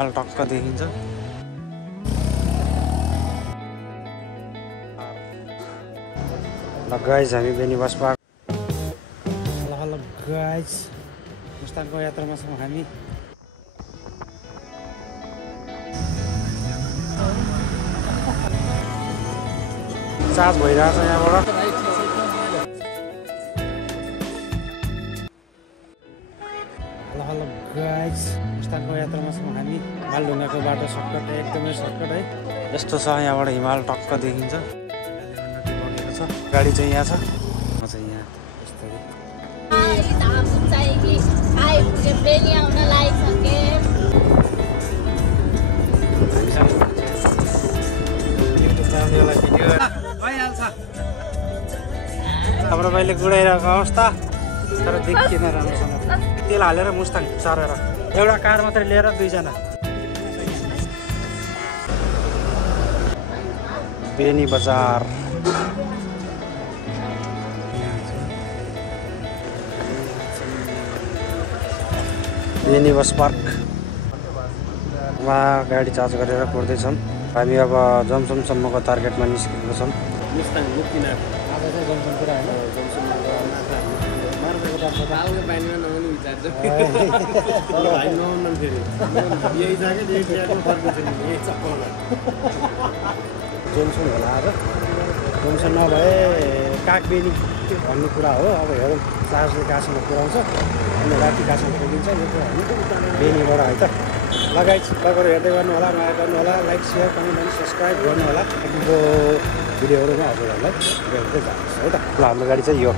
अलि टक्क देखिन्छ। ल गाइज हामी बेनी बस पार्क। ल गाइज मुस्ताङको यात्रामा छौँ हामी। चार्ज भइरहेछ यहाँबाट। ल गाइज मुस्ताङको यात्रामा छौँ हामी। मालढुङ्गाको बाटो सर्टकट एकदमै सर्टकट है। यस्तो छ यहाँबाट हिमाल टक्क देखिन्छ। गाडी चाहिँ यहाँ छ, म चाहिँ यहाँ। हाम्रो मैले गुडाइरहेको अवस्था तर देखिएन राम्रोसँग। तेल हालेर मुस्ताङ चरेर एउटा कार मात्रै लिएर दुईजना। बेनी बजार बेनी बस पार्क मा गाडी चार्ज गरेर कुर्दैछौँ हामी। अब जमसमसम्मको टार्गेटमा निस्केको छौँ। मुस्ताङ मुक्तिनाथ आज चाहिँ जमसमतिर होइन, आउने पानीमा नआउने विचार छ। भाइ नआउनु फेरि यही जागे यही ट्र्याकमा फर्किन्छ नि यही चक्करमा। जमसम होला अब। जमसम नभए कागबेनी भन्ने कुरा हो। अब हेरौँ चार्जले कहाँसम्म पुऱ्याउँछ अनि राति कहाँसम्म पुगिन्छ यो कुरा होइन बेनीबाट है त। लगाइ तपाईँहरू हेर्दै गर्नु होला, माया गर्नु होला, लाइक सेयर कमेन्ट अनि सब्सक्राइब गर्नु होला। अघिको भिडियोहरूमा हजुरहरूलाई हेर्दै जानुहोस् है त। ल हाम्रो गाडी चाहिँ यो।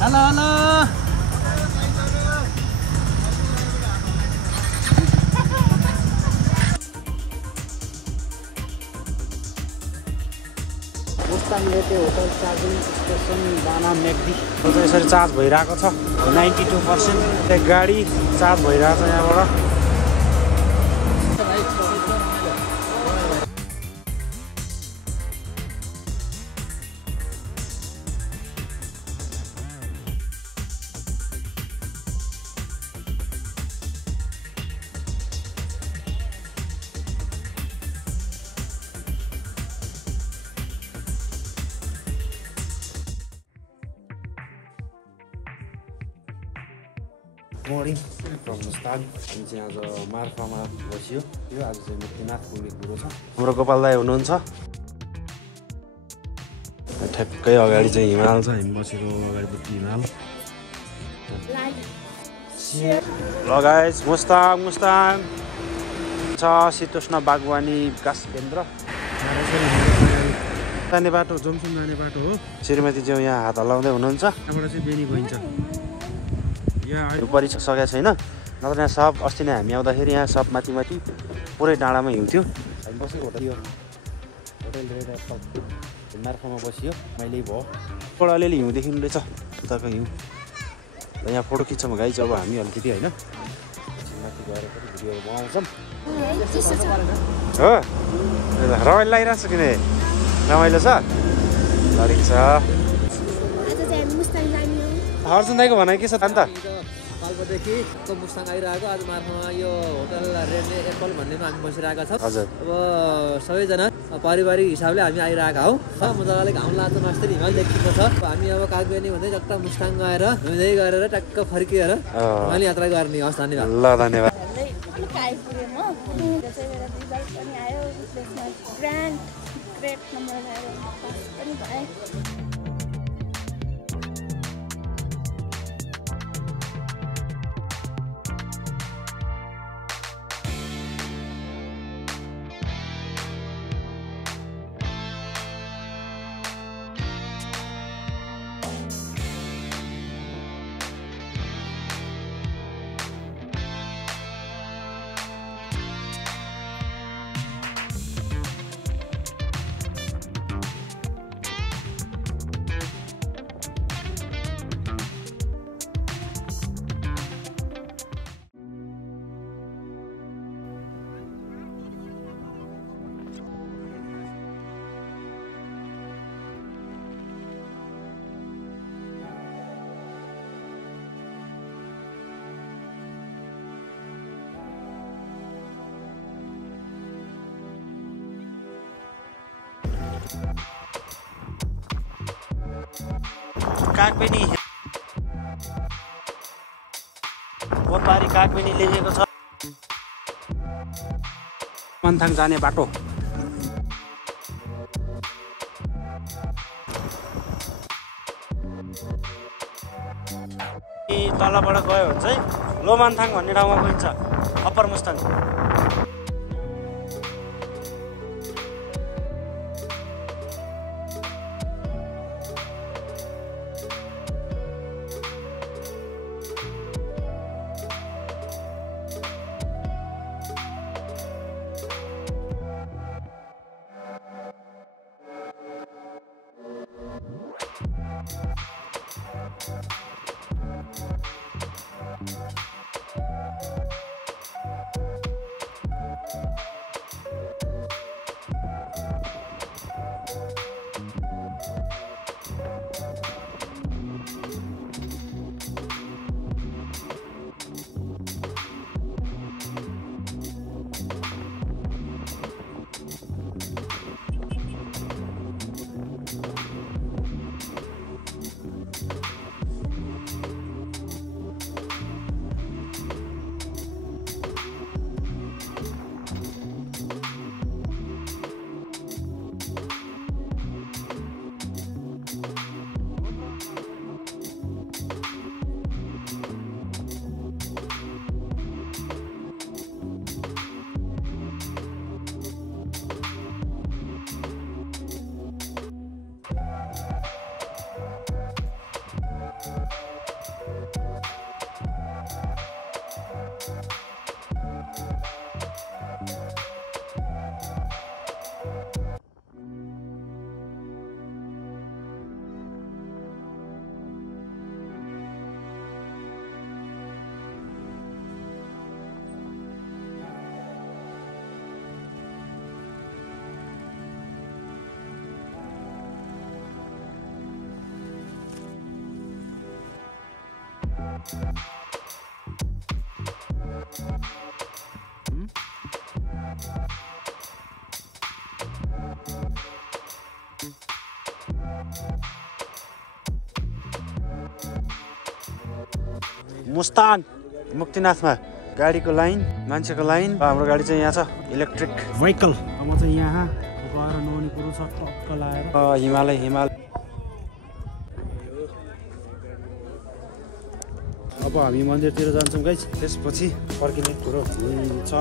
हेलो हेलो मुस्ताङ लेटे होटल चार्जिङ स्टेसन बाना मेक्दी चाहिँ यसरी चार्ज भइरहेको छ 92%। गाडी चार्ज भइरहेको छ यहाँबाट। Morning from Mustang. हामी चाहिँ आज मार्फामा बसियो। यो आज चाहिँ मुक्तिनाथ पुग्ने कुरो छ। हाम्रो गोपाल दाई हुनुहुन्छ। ठ्याक्कै अगाडि चाहिँ हिमाल छ, हामी बसेको अगाडिपट्टि हिमाल। ल गाइस मुस्ताङ छ शीतोष्ण बागवानी विकास केन्द्र। जाने बाटो जमसम जाने बाटो हो। श्रीमती ज्यू यहाँ हात हल्लाउँदै हुनुहुन्छ। यहाँबाट चाहिँ बेनी गइन्छ। यहाँ परिसकेको छैन नत्र यहाँ सब अस्ति नै हामी आउँदाखेरि यहाँ सब माथि पुरै डाँडामा हिउँ थियो। हामी बसेको होटल यो होटल रेड एप्पल मार्फामा बसियो। मैले भयो थोडा अलिअलि हिउँ देखिनु रहेछ उताको हिउँ। यहाँ फोटो खिच्छौँ गाइज अब हामी अलिकति होइन माथि गएर पनि भिडियोहरू बनाउँछौँ हो। रमाइलो लागिरहेको छ किन रमाइलो छ लडेको छ। अर्जुन दाईको भनाइ के छ त अन्त? कालपदेखि मुस्ताङ आइरहेको आज मार्फामा यो होटल रेड एप्पल भन्नेमा हामी बसिरहेका छौँ। हजुर अब सबैजना पारिवारिक हिसाबले हामी आइरहेका हौँ। मजाले घाम लाग्छ मास्टर हिमाल देखिएको छ। हामी अब कागबेनी भन्दै टक्क मुस्ताङ गएर हिँड्दै गरेर टक्क फर्किएर हिमाली यात्रा गर्ने हवस्। धन्यवाद। ल धन्यवाद। कागबेनी बोनबारी कागबेनी लेखेको छ मन्थाङ जाने बाटो। तलबाट गयो भने चाहिँ लोमान्थाङ भन्ने ठाउँमा गइन्छ अप्पर मुस्ताङ। मुस्ताङ मुक्तिनाथमा गाडीको लाइन, मान्छेको लाइन। हाम्रो गाडी चाहिँ यहाँ छ इलेक्ट्रिक भेहिकल। म चाहिँ यहाँ गएर नुहाउने कुरो छ टक्क लाएर हिमालय अब हामी मन्दिरतिर जान्छौँ गाइस, त्यसपछि फर्किने कुरो हुन्छ।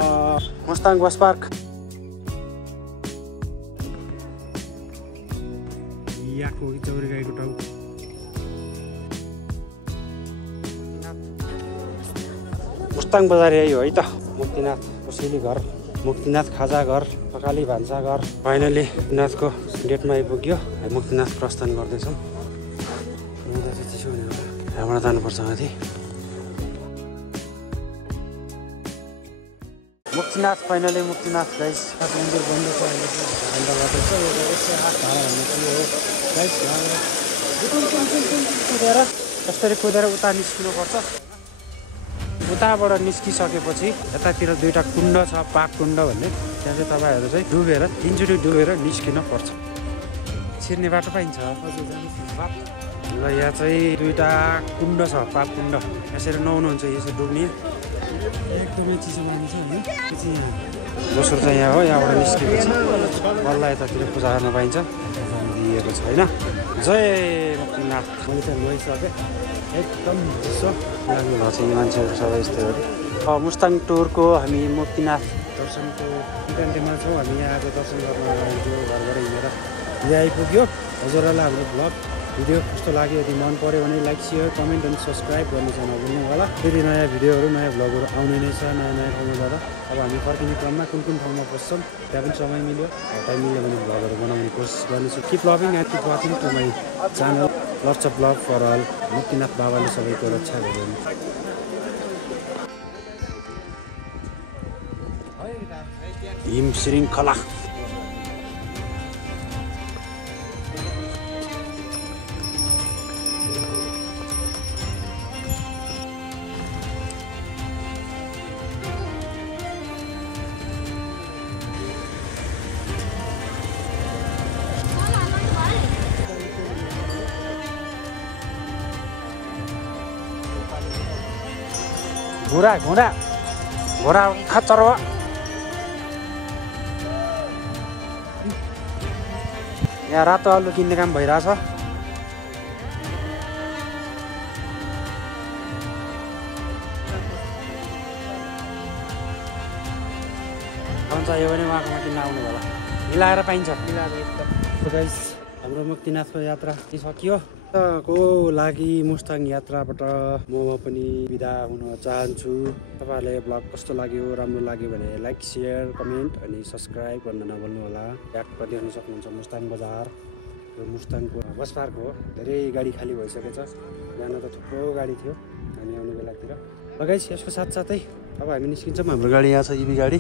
मुस्ताङ बस पार्क यहाँको चौरी गाईको टाउ। मुस्ताङ बजार यही हो है त। मुक्तिनाथ कोसेली घर, मुक्तिनाथ खाजा घर, पकाली भान्सा घर। फाइनली मुक्तिनाथको गेटमा आइपुग्यो। मुक्तिनाथ प्रस्थान गर्दैछौँ। यहाँबाट जानुपर्छ माथि। Muktinath finally Muktinath guys. मन्दिर बन्द छ अहिले बन्द गर्दैछ। यो भाडा भन्ने के हो गाइस? कुदेर कसरी कुदेर उता निस्किनुपर्छ। उताबाट निस्किसकेपछि यतातिर दुईवटा कुण्ड छ, पाक कुण्ड भन्ने। त्यहाँ चाहिँ तपाईँहरू चाहिँ डुबेर तिनचोटि डुबेर निस्किन पर्छ। छिर्ने बाटो पाइन्छ। ल यहाँ चाहिँ दुईवटा कुण्ड छ, पाक कुण्ड। यसरी नुहाउनुहुन्छ, यसरी डुब्ने एकदमै चिसो पानी छ है। दोस्रो चाहिँ यहाँ हो, यहाँबाट निस्केपछि बल्ल यतातिर पूजा गर्न पाइन्छ। दिएको छ होइन। जय मुक्तिनाथ। मैले चाहिँ नुहाइसकेँ, एकदम चिसो लाग्नु भएको छ यी मान्छेहरू सबै यस्तै गरी। मुस्ताङ टुरको हामी मुक्तिनाथ दर्शनको इभेन्टमा छौँ। हामी यहाँ आएको दर्शन गर्न आएको घरबाट हिँडेर यहाँ आइपुग्यो। हजुरहरूलाई हाम्रो ब्लग भिडियो कस्तो लाग्यो, यदि मन पऱ्यो भने लाइक, सेयर, कमेन्ट अनि सब्सक्राइब गर्ने चाहिँ नभुल्नु होला। फेरि नयाँ भिडियोहरू, नयाँ भ्लगहरू आउने नै छ नयाँ नयाँ ठाउँमा जाँदा। अब हामी फर्किने क्रममा कुन कुन ठाउँमा बस्छौँ, त्यहाँ पनि समय मिल्यो, टाइम मिल्यो भने भ्लगहरू बनाउने कोसिस गर्नेछु। Keep loving and keep watching to my channel. Lots of love for all. Muktinath बाबाले सबैको रक्षा गर्नु। हिम श्रृङ्खला घोडा घोडा घोडा खच्चर हो यहाँ रातो आलु किन्ने काम भइरहेछ चाहियो भने उहाँकोमा किन्न आउनु होला मिलाएर पाइन्छ गाइस हाम्रो मुक्तिनाथको यात्रा सकियो को लागि मुस्ताङ यात्राबाट म पनि बिदा हुन चाहन्छु तपाईँहरूले ब्लग कस्तो लाग्यो राम्रो लाग्यो भने लाइक सेयर कमेन्ट अनि सब्सक्राइब गर्न नभुल्नु होला ब्याकमा देख्न सक्नुहुन्छ मुस्ताङ बजार यो मुस्ताङको बस पार्क हो धेरै गाडी खाली भइसकेछ बिहान त थुप्रो गाडी थियो हामी आउने बेलातिर गाइस यसको साथसाथै अब हामी निस्किन्छौँ हाम्रो गाडी यहाँ छ इभी गाडी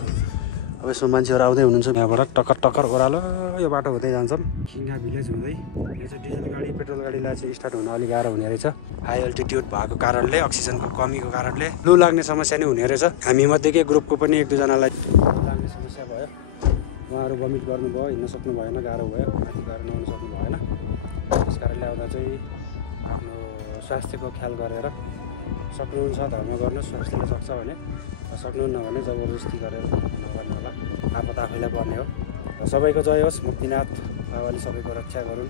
अब यसमा मान्छेहरू आउँदै हुनुहुन्छ यहाँबाट टक्कर टक्कर ओह्रालो यो बाटो हुँदै जान्छौँ खिङ्गा भिलेज हुँदै यो चाहिँ डिजल गाडी पेट्रोल गाडीलाई चाहिँ स्टार्ट हुन अलिक गाह्रो हुने रहेछ हाई अल्टिट्युड भएको कारणले अक्सिजनको कमीको कारणले लु लाग्ने समस्या नै हुने रहेछ हामी मध्येकै ग्रुपको पनि एक दुईजनालाई लाग्ने समस्या भयो उहाँहरू भमिट गर्नुभयो हिँड्न सक्नु भएन गाह्रो भयो माथि गएर नुहाउन सक्नु भएन त्यस कारणले आउँदा चाहिँ आफ्नो स्वास्थ्यको ख्याल गरेर सक्नुहुन्छ धर्म गर्नु स्वास्थ्यले सक्छ भने सक्नुहुन्न भने जबरजस्ती गरेर नगर्नु होला आफत आफैलाई पर्ने हो र सबैको जय होस् मुक्तिनाथ बाबाले सबैको रक्षा गरून्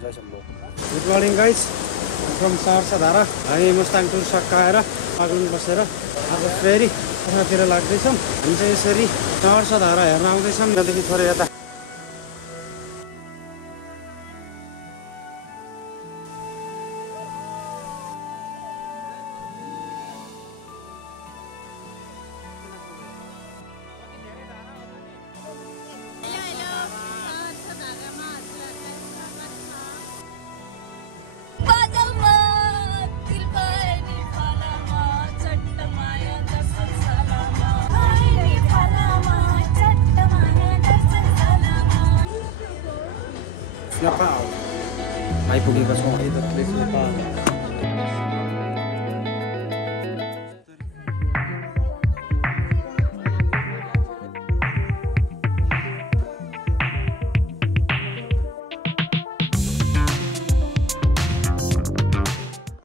जय Shambho good morning guys from सहरसाधारा हामी मुस्ताङ टुर सकाएर आगुन बसेर आज फेरि कतातिर लाग्दैछौँ हामी चाहिँ यसरी सहरसाधारा हेर्न आउँदैछौँ त्यहाँदेखि थोरै यता नेपाल आइपुगेका छौँ